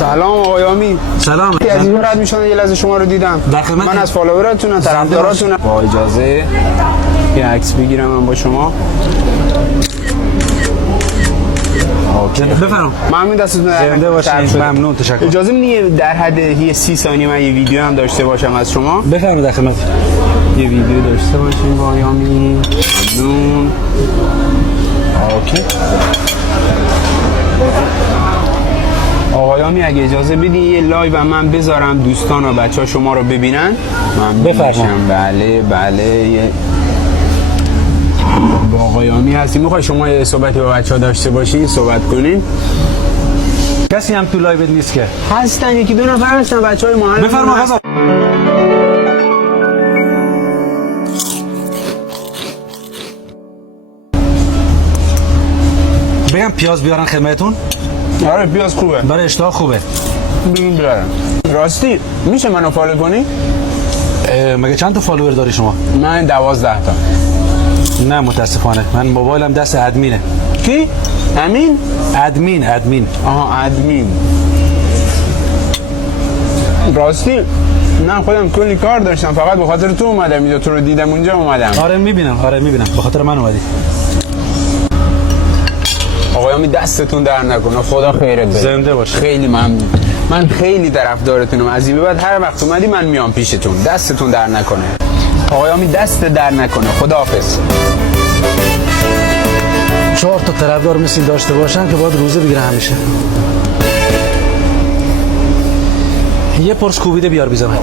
سلام آقای آمی. سلام. از این رد میشن یه لحظه شما رو دیدم. من از فالووراتونم، طرفداراتونم. با اجازه یه عکس بگیرم من با شما. بفرمایید. ممنون دستتون زنده باشید. ممنون، تشکر. اجازه میدید در حد 30 ثانیه من یه ویدیو هم داشته باشم از شما؟ بفرمایید در خدمت. یه ویدیو داشته باشیم با آمی. ممنون. اوکی. آقایامی اگه اجازه بدین یه لایو من بذارم دوستان و بچه ها شما رو ببینن. من بفرمایید. بله با آقایامی هستیم. میخوای شما یه صحبتی با بچه ها داشته باشی صحبت کنین؟ کسی هم تو لایو نیست که هستن، یکی دو نفر هستن بچه های محل. بفرمایید. بگم پیاز بیارن خدمتتون؟ آره پیاز خوبه، برای اشتها خوبه. بگیم بیارن. راستی میشه منو فالو کنی؟ مگه چند تا فالوور داری شما؟ من 12 تا. نه متاسفانه من موبایلم دست ادمینه. کی؟ امین؟ ادمین. آها ادمین. راستی من خودم کلی کار داشتم، فقط به خاطر تو اومدم اینجا، تو رو دیدم اونجا اومدم. آره میبینم به خاطر من اومدی. آقایامی دستتون در نکنه، خدا خیرت بده. زنده باش. خیلی ممنون. من خیلی طرفدارتونم. از این به بعد هر وقت اومدی من میام پیشتون. دستتون در نکنه. آقایامی دست در نکنه. خداحافظ. 4 تا طرفدار مثل داشته باشن که باید روزه بگیره همیشه. یه پرس کوبیده بیار بی زحمت.